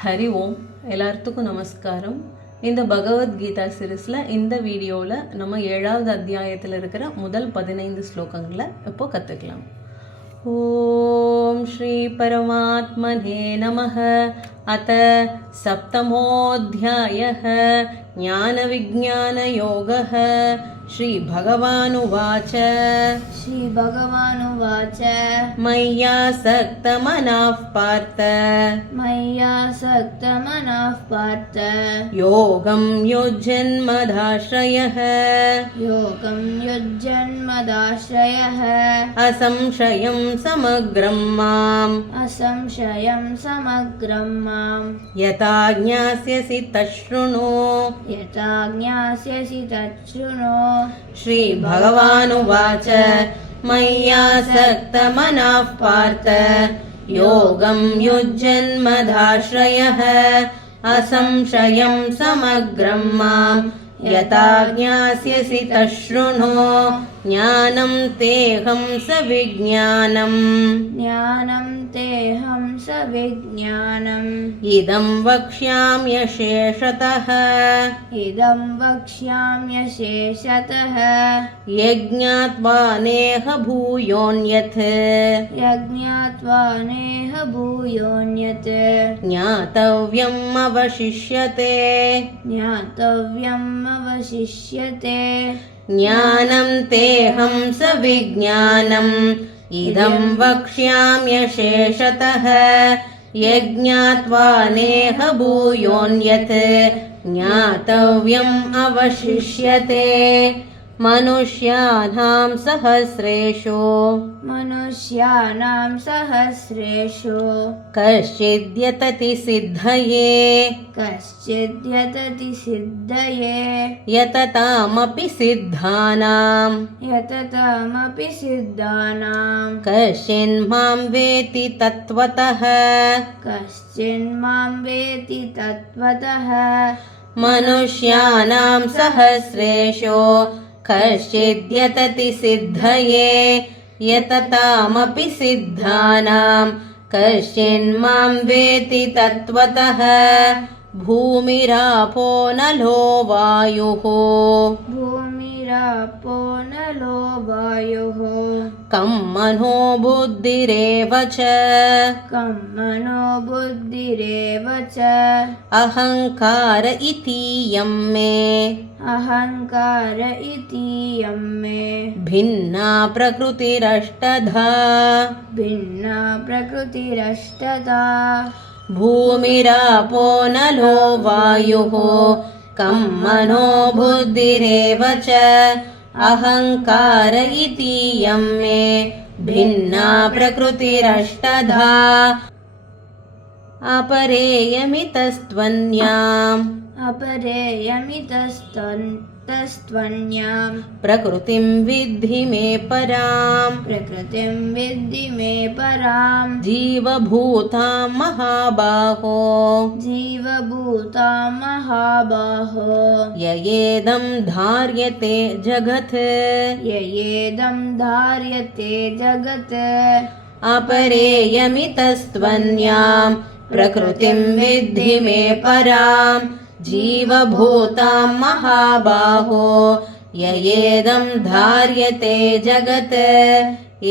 ஹரி ஓம். எல்லாத்துக்கும் நமஸ்காரம். இந்த பகவத்கீதா சீரீஸில் இந்த வீடியோவில் நம்ம 7வது அத்தியாயத்தில் இருக்கிற முதல் 15 ஸ்லோகங்களை இப்போ கற்றுக்கலாம். ஓம் ஸ்ரீ பரமாத்மனே நமः. அத சப்தமோऽध्यायः ஞானவிஞ்ஞானயோகः. श्रीभगवानुवाच श्रीभगवानुवाच मय्यासक्तमनः पार्थ योगं युज्यन्मदाश्रयः असंशयं समग्रं माम् यथा ज्ञास्यसि तच्छृणु श्रीभगवानुवाच मय्यासक्तमनः पार्थ योगं युज्यन्मदाश्रयः असंशयं समग्रं माम् यथा ज्ञास्यसि तच्छृणु ज्ञानं तेऽहं सविज्ञानम् इदं वक्ष्याम्यशेषतः यज्ञात्वा नेह भूयोऽन्यत् ज्ञातव्यम् अवशिष्यते ज्ञानं तेऽहं सविज्ञानम् इदं वक्ष्याम्यशेषतः यज्ञात्वा नेह भूयोऽन्यत् ज्ञातव्यम् अवशिष्यते मनुष्याणां सहस्रेषु कश्चिद्यतति सिद्धये यततामपि सिद्धानां कश्चिन्मां वेति तत्त्वतः मनुष्याणां सहस्रेषु कश्चिद्यतति सिद्धये यततामपि सिद्धानां कश्चिन्मां वेति तत्त्वतः भूमिरापो नलो वायुः कं मनो बुद्धिरेव च अहंकार इतीयं मे भिन्ना प्रकृतिरष्टधा भूमिरापो नलो वायुः कं मनो बुद्धिरेव च अहंकार इतीयं मे भिन्ना प्रकृतिरष्टधा अपरेयमितस्त्वन्यां प्रकृतिं विद्धि मे परां जीवभूतां महाबाहो ययेदं धार्यते जगत् अपरेयमितस्त्वन्यां प्रकृतिं विद्धि मे परां जीवभूतां महाबाहो ययेदं धार्यते जगत्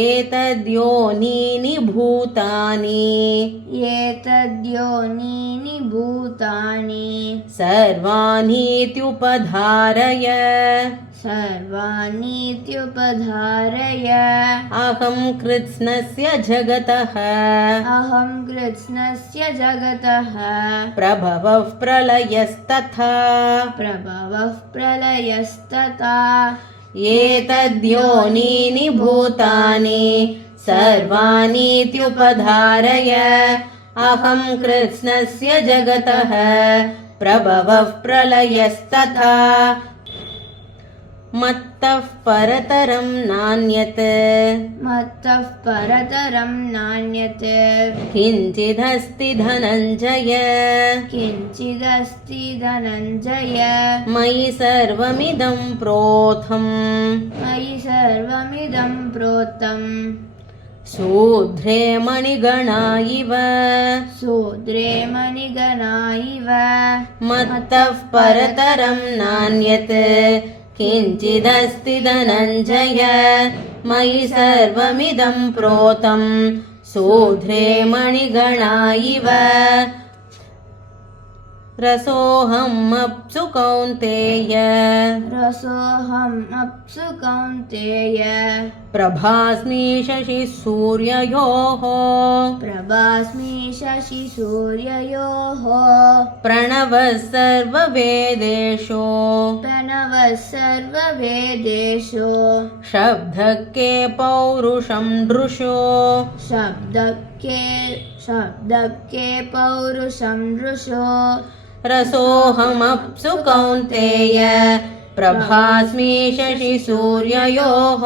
एतद्योनीनि भूतानि सर्वाणीत्युपधारय अहं कृत्स्नस्य जगतः प्रभवः प्रलयस्तथा एतद्योनीनि भूतानि सर्वाणीत्युपधारय अहं कृत्स्नस्य जगतः प्रभवः प्रलयस्तथा मत्तः परतरं नान्यत् किञ्चिदस्ति धनञ्जय मयि सर्वमिदं प्रोतं शूद्रे मणिगणा इव शूद्रे मणिगणा इव मत्तः परतरं नान्यत् किञ्चिदस्ति धनञ्जय मयि सर्वमिदं प्रोतं शूद्रे मणिगणा इव रसोऽहम् अप्सु कौन्तेय रसोऽहम् अप्सु कौन्तेय प्रभास्मि शशिसूर्ययोः प्रभास्मि शशिसूर्ययोः प्रणवः सर्ववेदेषु प्रणवः सर्ववेदेषु शब्दः के पौरुषं नृषु शब्दके पौरुषं नृषु रसोऽहमप्सु कौन्तेय प्रभास्मि शशिसूर्ययोः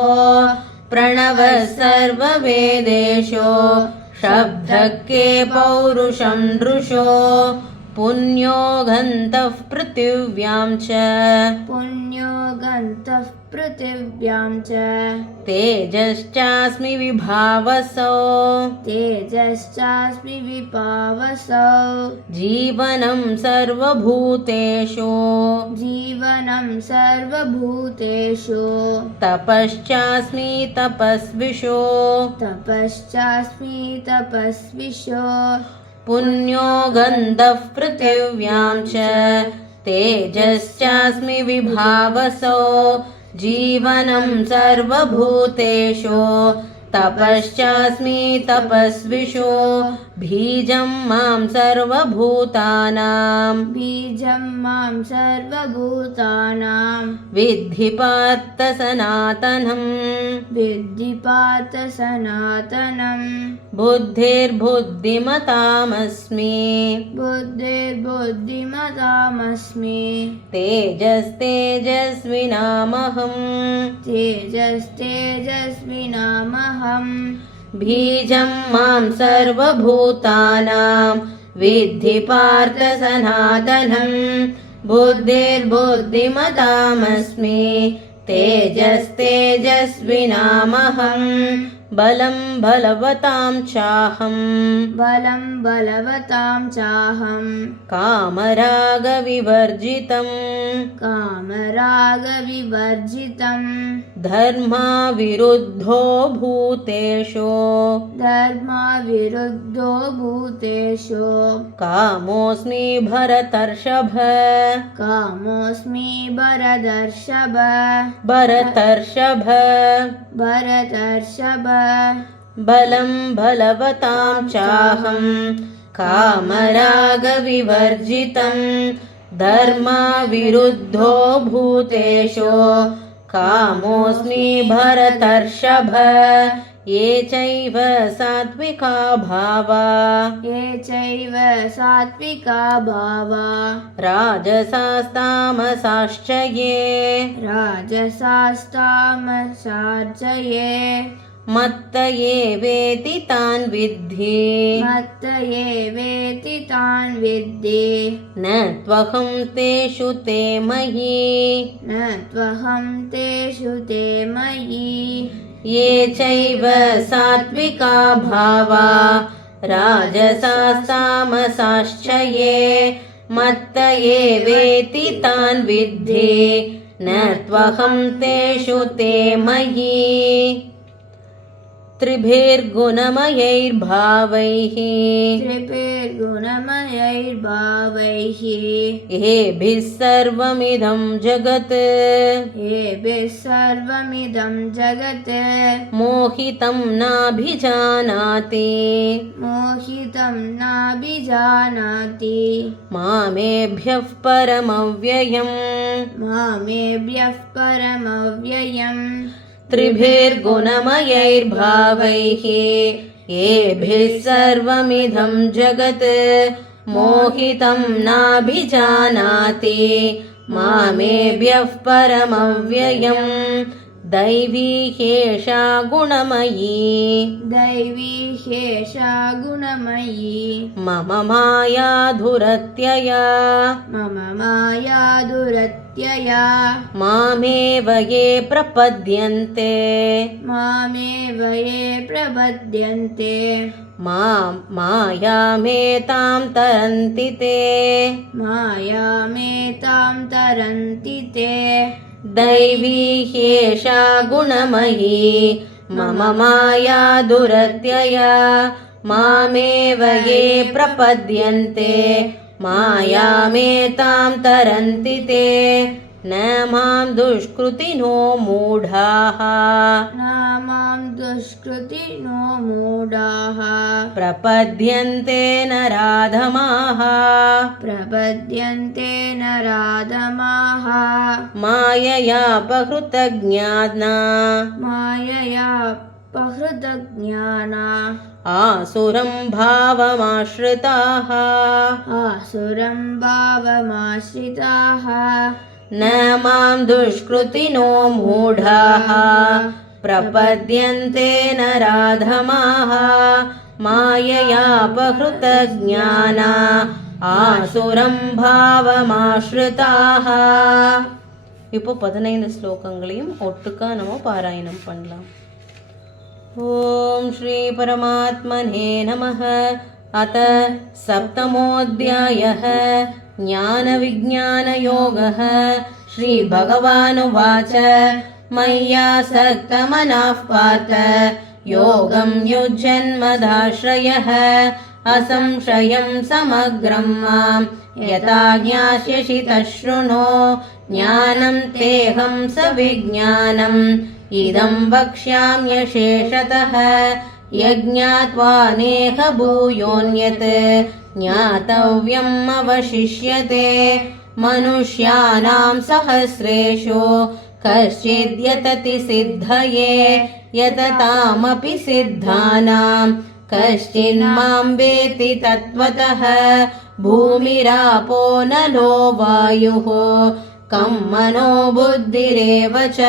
प्रणवः सर्ववेदेषु शब्दः के पौरुषं नृषु पुण्यो गन्तः पृथिव्यां च पुण्यो गन्तः पृथिव्यां च तेजश्चास्मि विभावसौ तेजश्चास्मि विपावसौ जीवनं सर्वभूतेषु जीवनं सर्वभूतेषु तपश्चास्मि तपस्विषु तपश्चास्मि तपस्विषु पुण्यो गन्धः पृथिव्यां च तेजश्चास्मि विभावसौ जीवनं सर्वभूतेषु तपश्चास्मि तपस्विषु बीजं मां सर्वभूतानां बीजं मां सर्वभूतानां विद्धि पार्थ सनातनम् विद्धि पार्थ सनातनम् बुद्धिर्बुद्धिमतामस्मि बुद्धिर्बुद्धिमतामस्मि तेजस्तेजस्विनामहम् तेजस्तेजस्विनामहम् बीजं मां सर्वभूतानां विद्धि पार्थ सनातनम् बुद्धिर्बुद्धिमतामस्मि तेजस्तेजस्विनामहम् बलं बलवतां चाहम् बलं बलवतां चाहम् कामरागविवर्जितम् कामरागविवर्जितम् धर्माविरुद्धो भूतेषु धर्मविरुद्धो भूतेषु कामोऽस्मि भरतर्षभ कामोऽस्मि भरतर्षभ भरतर्षभ भरतर्षभ बलं बलवतां चाहम् कामरागविवर्जितम् धर्माविरुद्धो भूतेषु कामोऽस्मि भरतर्षभ ये चैव सात्विका भावा ये चैव सात्विका भावा राजसास्तामसाश्च ये राजसास्तामसाश्च ये मत्त ये वेति तान् विद्धि मत्त ये वेति तान् विद्धि न त्वहं तेषु ते मयि न त्वहं तेषु ते मयि ये चैव सात्विका भावा राजसास्तामसाश्च ये मत्त ये वेति तान् विद्धि न त्वहं तेषु ते मयि त्रिभिर्गुणमयैर्भावैः त्रिभिर्गुणमयैर्भावैः येभिः सर्वमिदं जगत् येभिः सर्वमिदं जगत् मोहितं नाभिजानाति मोहितं नाभिजानाति मामेभ्यः परमव्ययम् मामेभ्यः परमव्ययम् त्रिभिर्गुणमयैर्भावैः येभिः सर्वमिदं जगत् मोहितं नाभिजानाति मामेभ्यः परमव्ययम् दैवी ह्येषा गुणमयी दैवी ह्येषा गुणमयी मम माया धुरत्यया मम माया दुरत्यया मामेव ये प्रपद्यन्ते मामेव ये प्रपद्यन्ते मायामेतां तरन्ति ते मायामेतां तरन्ति ते दैवी ह्येषा गुणमयी मम माया दुरत्यया मामेव ये प्रपद्यन्ते मायामेतां तरन्ति ते न मां दुष्कृतिनो मूढाः न मां दुष्कृतिनो मूढाः प्रपद्यन्ते नराधमाः प्रपद्यन्ते नराधमाः माययापहृतज्ञाना मायया पहृतज्ञाना आसुरं भावमाश्रिताः आसुरं भावमाश्रिताः न मां दुष्कृतिनो मूढाः प्रपद्यन्ते नराधमाः माययापहृतज्ञाना ஆசுரம் பாவமாஸ்ருதாக. இப்போ 15 ஸ்லோகங்களையும் ஒட்டுக்கா நம்ம பாராயணம் பண்ணலாம். ஓம் ஸ்ரீ பரமாத்மனே நமः. அத சப்தமோऽध्यायः ஞானவிஞ்ஞானயோகः. ஸ்ரீபகவானுவாச்ச मय्यासक्तमनः पार्थ योगं युज्यन्मदाश्रयः असंशयं समग्रं मां यथा ज्ञास्यसि तच्छृणु. ज्ञानं तेऽहं सविज्ञानम् इदं वक्ष्याम्यशेषतः. यज्ञात्वा नेह भूयोऽन्यत् ज्ञातव्यम् अवशिष्यते. मनुष्याणां सहस्रेषु कश्चिद्यतति सिद्धये यततामपि सिद्धानां कश्चिन्मां वेत्ति तत्त्वतः. भूमिरापो नलो वायुः कं मनो बुद्धिरेव च.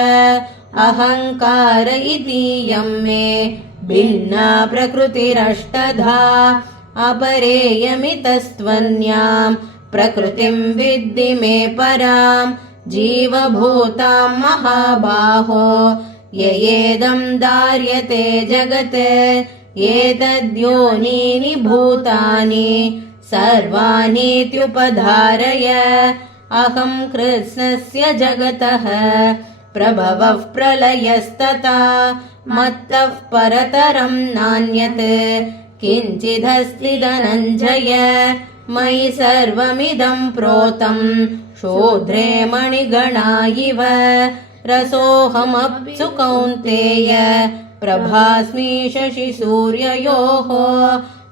अहङ्कार इतीयं मे भिन्ना प्रकृतिरष्टधा. अपरेयमितस्त्वन्यां प्रकृतिं विद्धि मे पराम्. जीवभूतां महाबाहो ययेदं धार्यते जगत्. एतद्योनीनि भूतानि सर्वाणीत्युपधारय. अहं कृत्स्नस्य जगतः प्रभवः प्रलयस्तथा. मत्तः परतरं नान्यत् किञ्चिदस्ति धनञ्जय. मयि सर्वमिदं प्रोतं शूद्रे मणिगणा इव. रसोऽहमप्सु कौन्तेय प्रभास्मि शशिसूर्ययोः.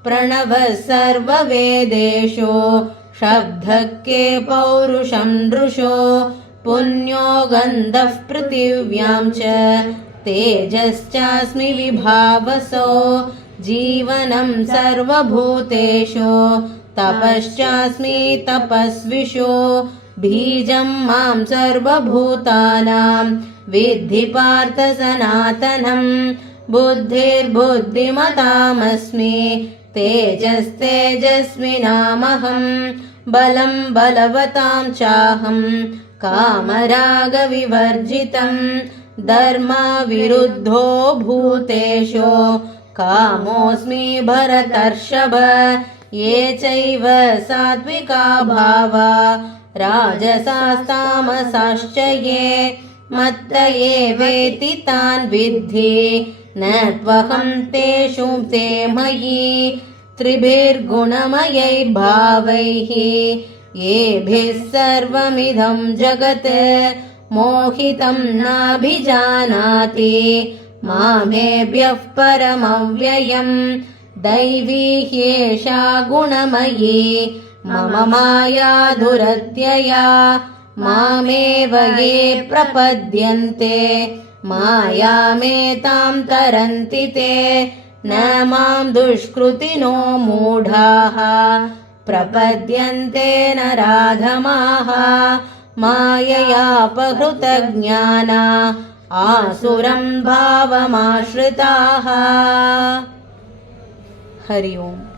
प्रणवः सर्ववेदेषु शब्दः के पौरुषं नृषो. पुण्यो गन्धः पृथिव्यां च तेजश्चास्मि विभावसो. जीवनं सर्वभूतेषु तपश्चास्मि तपस्विषु. बीजं मां सर्वभूतानां विद्धि पार्थ सनातनम्. बुद्धिर्बुद्धिमतामस्मि तेजस्तेजस्विनामहम्. बलं बलवतां चाहं कामरागविवर्जितम्. धर्मविरुद्धो भूतेषु कामोऽस्मि भरतर्षभ. ये चैव सात्विका भावा राजसास्तामसाश्च ये मत्त एवेति तान् विद्धि. न त्वहं तेषु ते मयि. त्रिभिर्गुणमयैः भावैः येभिः सर्वमिदं जगत्. मोहितं नाभिजानाति मामेभ्यः परमव्ययम्. दैवी ह्येषा गुणमयी मम माया दुरत्यया. मामेव ये प्रपद्यन्ते मायामेतां तरन्ति ते. न मां दुष्कृतिनो मूढाः प्रपद्यन्ते नराधमाः. माययापहृतज्ञाना आसुरं भावमाश्रिताः। हरि ओम्।